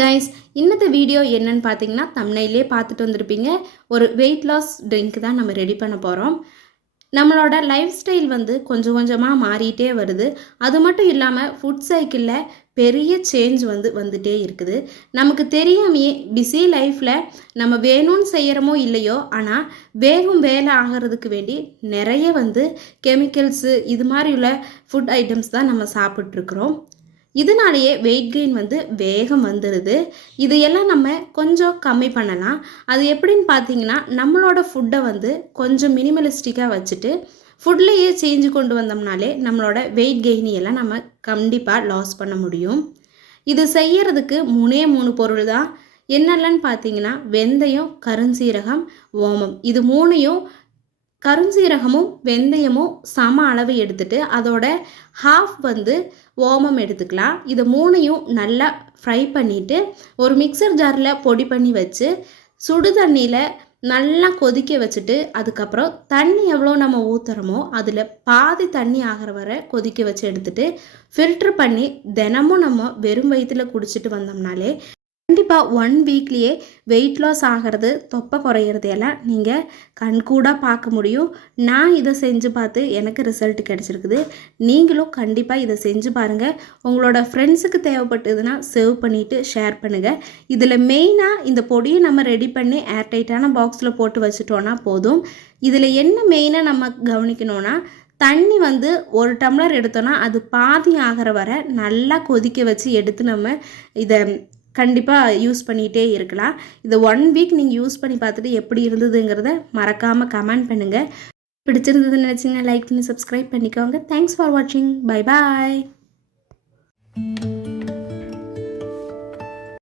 guys, இன்னத்த video என்னன்னு பார்த்தீங்கன்னா தம்ப்நெயிலே பார்த்துட்டு வந்திருப்பீங்க. ஒரு வெயிட் லாஸ் ட்ரிங்க் தான் நம்ம ரெடி பண்ண போகிறோம். நம்மளோட லைஃப் ஸ்டைல் கொஞ்சம் கொஞ்சமாக மாறிட்டே வருது. அது மட்டும் இல்லாமல் ஃபுட் சைக்கிளில் பெரிய சேஞ்ச் வந்துட்டே இருக்குது. நமக்கு தெரியாமையே பிஸி லைஃப்பில் நம்ம வேணும்னு செய்கிறோமோ இல்லையோ, ஆனால் வேகம் வேலை ஆகிறதுக்கு வேண்டி நிறைய கெமிக்கல்ஸு இது மாதிரி உள்ள ஃபுட் ஐட்டம்ஸ் தான் நம்ம சாப்பிட்ருக்குறோம். இதனாலேயே வெயிட் கெயின் வேகம் வந்துடுது. இதையெல்லாம் நம்ம கொஞ்சம் கம்மி பண்ணலாம். அது எப்படின்னு பார்த்தீங்கன்னா, நம்மளோட ஃபுட்டை கொஞ்சம் மினிமலிஸ்டிக்காக வச்சுட்டு ஃபுட்லேயே சேஞ்சு கொண்டு வந்தோம்னாலே நம்மளோட வெயிட் கெயினியெல்லாம் நம்ம கண்டிப்பாக லாஸ் பண்ண முடியும். இது செய்யறதுக்கு 3 பொருள் தான். என்னெல்லன்னு பார்த்தீங்கன்னா, வெந்தயம், கருஞ்சீரகம், ஓமம். இது 3ஐயும் கருஞ்சீரகமும் வெந்தயமும் சம அளவு எடுத்துட்டு அதோட ஹாஃப் ஓமம் எடுத்துக்கலாம். இது 3ஐயும் நல்லா ஃப்ரை பண்ணிவிட்டு ஒரு மிக்சர் ஜாரில் பொடி பண்ணி வச்சு சுடு தண்ணியில் நல்லா கொதிக்க வச்சுட்டு அதுக்கப்புறம் தண்ணி எவ்வளோ நம்ம ஊற்றுறோமோ அதில் பாதி தண்ணி ஆகிற வரை கொதிக்க வச்சு எடுத்துட்டு ஃபில்ட்ரு பண்ணி தினமும் நம்ம வெறும் வயிற்றில் குடிச்சிட்டு வந்தோம்னாலே கண்டிப்பாக 1 வீக்லேயே வெயிட் லாஸ் ஆகிறது, தொப்பை குறையிறது எல்லாம் நீங்கள் கண்கூடாக பார்க்க முடியும். நான் இதை செஞ்சு பார்த்து எனக்கு ரிசல்ட் கிடச்சிருக்குது. நீங்களும் கண்டிப்பாக இதை செஞ்சு பாருங்கள். உங்களோட ஃப்ரெண்ட்ஸுக்கு தேவைப்பட்டதுன்னா சேவ் பண்ணிவிட்டு ஷேர் பண்ணுங்கள். இதில் மெயினாக இந்த பொடியை நம்ம ரெடி பண்ணி ஏர்டைட்டான பாக்ஸில் போட்டு வச்சுட்டோன்னா போதும். இதில் என்ன மெயினாக நம்ம கவனிக்கணும்னா, தண்ணி 1 டம்ளர் எடுத்தோன்னா அது பாதி ஆகிற வரை நல்லா கொதிக்க வச்சு எடுத்து நம்ம இதை கண்டிப்பாக யூஸ் பண்ணிகிட்டே இருக்கலாம். இதை 1 வீக் நீங்கள் யூஸ் பண்ணி பார்த்துட்டு எப்படி இருந்ததுங்கிறத மறக்காமல் கமெண்ட் பண்ணுங்கள். பிடிச்சிருந்ததுன்னு நினச்சிங்க லைக் பண்ணி சப்ஸ்கிரைப் பண்ணிக்கோங்க. தேங்க்ஸ் ஃபார் வாட்சிங். Bye bye.